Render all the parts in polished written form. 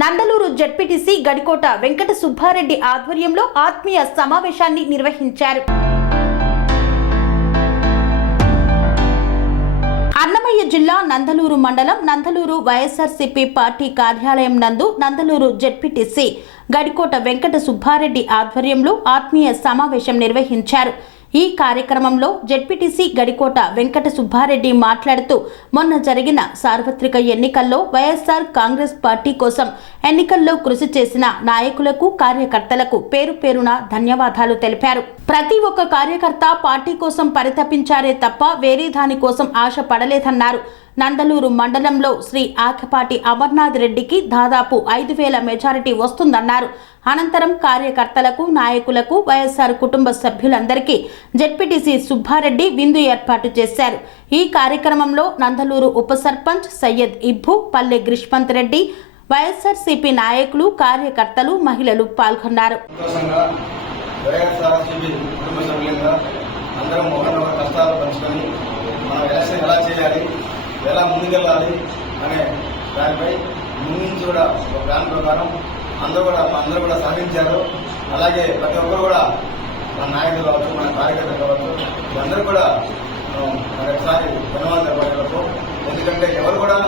Nandaluru ZPTC Gadikota Venkata Subbareddy ఆధ్వర్యంలో ఆత్మీయ సమావేశాన్ని నిర్వహించారు. అన్నమయ్య జిల్లా నందలూరు మండలం నందలూరు వైఎస్ఆర్సీపీ పార్టీ కార్యాలయం నందు నందలూరు జెడ్పీటీసీ గడికోట వెంకట సుబ్బారెడ్డి ఆధ్వర్యంలో ఆత్మీయ సమావేశం నిర్వహించారు. ఈ కార్యక్రమంలో జెడ్పీటీసీ గడికోట వెంకట సుబ్బారెడ్డి మాట్లాడుతూ మొన్న జరిగిన సార్వత్రిక ఎన్నికల్లో వైఎస్ఆర్ కాంగ్రెస్ పార్టీ కోసం ఎన్నికల్లో కృషి చేసిన నాయకులకు కార్యకర్తలకు పేరు పేరున ధన్యవాదాలు తెలిపారు. ప్రతి ఒక్క కార్యకర్త పార్టీ కోసం పరితపించారే తప్ప వేరే దాని కోసం ఆశ పడలేదన్నారు. నందలూరు మండలంలో శ్రీ ఆకపాటి అమర్నాథ్ రెడ్డికి దాదాపు 5,000 మెజారిటీ వస్తుందన్నారు. అనంతరం కార్యకర్తలకు నాయకులకు వైఎస్ఆర్ కుటుంబ సభ్యులందరికీ జెడ్పీటీసీ సుబ్బారెడ్డి విందు ఏర్పాటు చేశారు. ఈ కార్యక్రమంలో నందలూరు ఉప సర్పంచ్ సయ్యద్ ఇబ్బు, పల్లె గ్రిష్మంత్ రెడ్డి, వైఎస్ఆర్సీపీ నాయకులు, కార్యకర్తలు, మహిళలు పాల్గొన్నారు. ఎలా ముందుకెళ్ళాలి అనే దానిపై ముందు నుంచి కూడా ఒక ప్లాన్ ప్రకారం అందరూ కూడా సహకరించారు. అలాగే ప్రతి ఒక్కరు కూడా మన నాయకులు కావచ్చు, మన కార్యకర్తలు కావచ్చు, అందరూ కూడా మరొకసారి ధన్యవాదాలు తెలపడం. ఎందుకంటే ఎవరు కూడా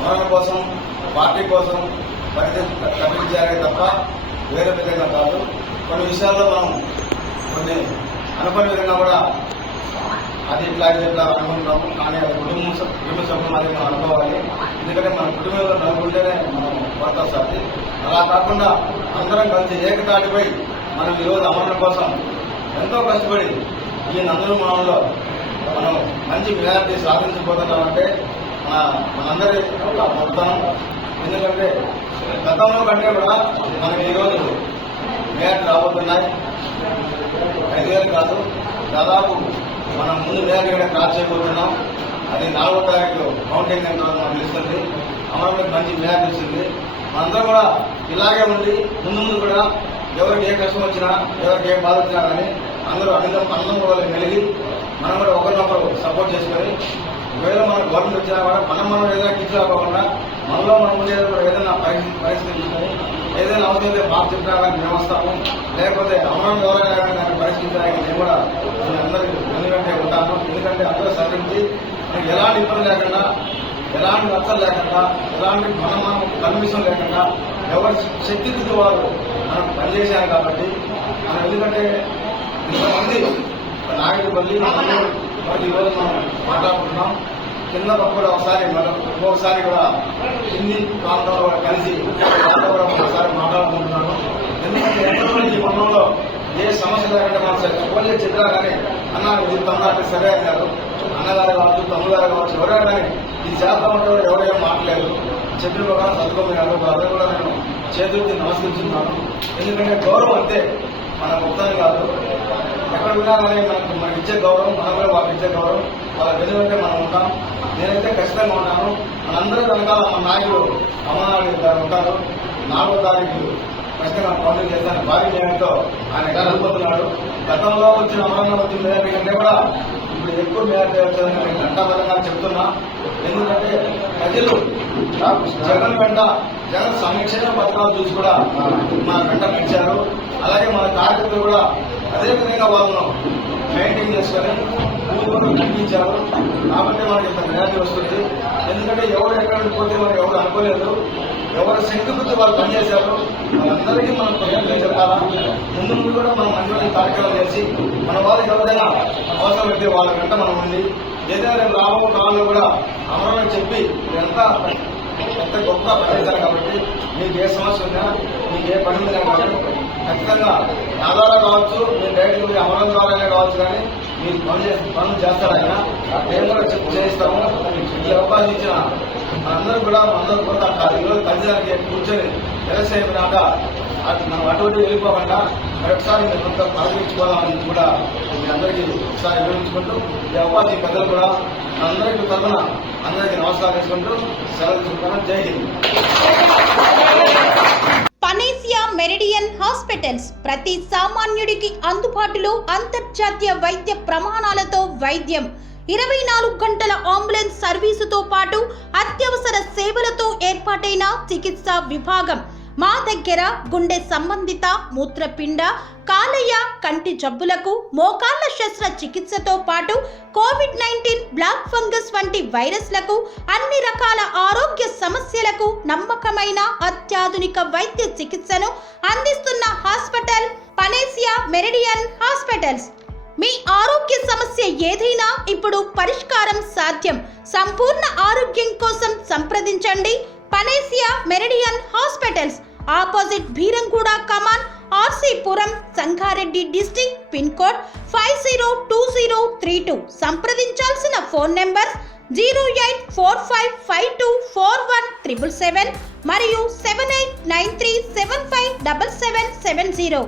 అమరణ కోసం, పార్టీ కోసం తప్పించారే తప్ప వేరే విధంగా కాదు. కొన్ని విషయాల్లో మనం కొన్ని అనుకునే విధంగా కూడా అది ఇట్లా అనుకుంటాము. కానీ అది కుటుంబ సభ్యులు అది మనం అనుకోవాలి. ఎందుకంటే మన కుటుంబంలో నలుగుంటేనే మనం వర్తిస్తుంది. అలా కాకుండా అందరం కలిసి ఏకతాటిపై మనం ఈరోజు అమరణ కోసం ఎంతో కష్టపడి ఈ నందలూరు మండలంలో మనం మంచి మెజారిటీ సాధించబోతున్నామంటే మనందరి గొప్పతనం. ఎందుకంటే గతంలో కంటే కూడా మనకి ఈరోజు మెజారిటీ రాబోతున్నాయి. 5,000 కాదు, దాదాపు మనం ముందు మేరకు క్రాస్ చేయబోతున్నాం. అది 4వ తారీఖు కౌంటింగ్ తర్వాత మనకు తెలుస్తుంది. అమరావతికి మంచి మేర తెలిసింది. మనందరం కూడా ఇలాగే ఉండి ముందు కూడా ఎవరికి ఏ కష్టం వచ్చినా, ఎవరికి ఏ బాధ వచ్చినా కానీ అందరూ అన్నం కూడా కలిగి మనం కూడా ఒకరినొకరు సపోర్ట్ చేసుకొని, ఒకవేళ మనకు గవర్నమెంట్ వచ్చినా కూడా మనం ఏదైనా కిచ్చుకోకుండా మనలో మనం ఉండేది కూడా ఏదైనా పరిస్థితి తీసుకొని ఏదైనా అవసరం అయితే మాకు చెప్పినా కానీ మేము వస్తాము. లేకపోతే అమరావతి ఎవరైనా కానీ దాన్ని పరిష్కరించడానికి నేను కూడా అందరికీ ఎందుకంటే ఉంటాను. ఎందుకంటే అందరూ సహకరించి మనకి ఎలాంటి ఇబ్బంది లేకుండా, ఎలాంటి నచ్చలు లేకుండా, ఎలాంటి మనం కన్విషన్ లేకుండా ఎవరి శక్తికి వారు మనం పనిచేశారు. కాబట్టి మనం ఎందుకంటే ఇంతమంది నాయకులు ఈరోజు మనం మాట్లాడుకుంటున్నాం. కింద కూడా ఇంకొకసారి కూడా హిందీ ప్రాంతంలో కూడా కలిసి కూడా ఒకసారి మాట్లాడుకుంటున్నాను. ఎందుకంటే ఎంతో ఈ మండలంలో ఏ సమస్య లేకుండా మనం ఫోన్లే చెప్పినా కానీ అన్న ఇది తమ్ముడు సరే అన్నారు. అన్నగారు కావచ్చు, తమ్ముడు గారు కావచ్చు, ఎవరైనా కానీ ఈ శాతం ఉంటే ఎవరైనా మాట్లాడలేదు. చెప్పిన ప్రకారం చదువుకోమన్నారు. అందరూ కూడా నేను చేతులకి నమస్కరిస్తున్నాను. ఎందుకంటే గౌరవం అంతే, మన గొప్పతనం కాదు. ఎక్కడ ఉన్నా కానీ మనకి ఇచ్చే గౌరవం, మనం కూడా వాళ్ళకి ఇచ్చే గౌరవం, వాళ్ళ వెనుకంటే మనం ఉంటాం. నేనైతే ఖచ్చితంగా ఉన్నాను. మనందరూ వెనకాల మన నాయకుడు అమరనాథ్ గారు ఉంటారు. 4వ తారీఖు ఖచ్చితంగా కౌంటింగ్ చేస్తాను. భారీ మేరతో ఆయన ఎదుర్కొంటున్నాడు. గతంలో వచ్చిన అమరనాథ్ వచ్చిన మేరకు కంటే కూడా ఇప్పుడు ఎక్కువ మేరకు వచ్చారని నేను ఘంటాబద్ధంగా చెప్తున్నా. ఎందుకంటే ప్రజలు జగన్ వెంట జగన్ సంక్షేమ పథకాలు చూసి కూడా మన వెంట పెంచారు. అలాగే మన కార్యకర్తలు కూడా అదేవిధంగా వాళ్ళను మెయింటైన్ చేసుకొని ఊరుకొని కనిపించారు. కాబట్టి మనకి ఇంత మెజారిటీ వస్తుంది. ఎందుకంటే ఎవరు ఎక్కడ పోతే మనకు ఎవరు అనుకోలేదు. ఎవరు శక్తి వాళ్ళు పనిచేశారు. వాళ్ళందరికీ మనం ప్రయత్నం చెప్పాలా. ముందు కూడా మనం మంచి కార్యక్రమం చేసి మన వాళ్ళకి ఎవరైనా అవసరం అయితే వాళ్ళ వెంట మనం ఉండి ఏదైనా లాభం కావాలో కూడా అమరని చెప్పి ఇదంతా ఎంత గొప్ప పనిచేశారు. కాబట్టి మీకు ఏ సమస్య ఉన్నా, మీకు ఏ పని ఉన్నా కానీ ఖచ్చితంగా నా ద్వారా కావచ్చు, మీరు డైరెక్ట్ అమరం ద్వారానే కావచ్చు, కానీ మీరు పనులు చేస్తారైనా మేము కూడా చేయిస్తాము. ఈ అవకాశం ఇచ్చిన అందరూ కూడా ఈరోజు కలిసి కూర్చొని వ్యవసాయనాక మనం అటువంటి వెళ్ళిపోకుండా మరొకసారి మీరు కొంత ప్రారంభించుకోవాలని కూడా మీ అందరికీ ఒకసారి వివరించుకుంటూ ఈ అవకాశం పెద్దలు కూడా అందరికీ తరఫున అందరికీ నమస్కారం చేసుకుంటూ సెలవు తీసుకుంటాను. జై హింద్. పనేసియా మెరిడియన్ హాస్పిటల్స్ ప్రతి సామాన్యుడికి అందుబాటులో అంతర్జాతీయ వైద్య ప్రమాణాలతో వైద్యం, 24 గంటల అంబులెన్స్ సర్వీసుతో పాటు అత్యవసర సేవలతో ఏర్పాటైన చికిత్సా విభాగం. మా దగ్గర గుండె సంబంధిత, మూత్రపిండ, కాలేయ, కంటి జబ్బులకు, మోకాళ్ల శస్త్రచికిత్సతో పాటు కోవిడ్-19, బ్లాక్ ఫంగస్ వంటి వైరస్లకు, అన్ని రకాల ఆరోగ్య సమస్యలకు నమ్మకమైన అత్యాధునిక వైద్య చికిత్సను అందిస్తున్న హాస్పిటల్ పనేసియా మెరిడియన్ హాస్పిటల్స్. మీ ఆరోగ్య సమస్య ఏదైనా ఇప్పుడు పరిష్కారం సాధ్యం. సంపూర్ణ ఆరోగ్యం కోసం సంప్రదించండి Panacea Meridian hospitals, opposite Beeramguda కమాన్, RC Puram, Sangareddy district, pin code 502032. సంప్రదించాల్సిన ఫోన్ నెంబర్ 0845524177 మరియు 7893757770.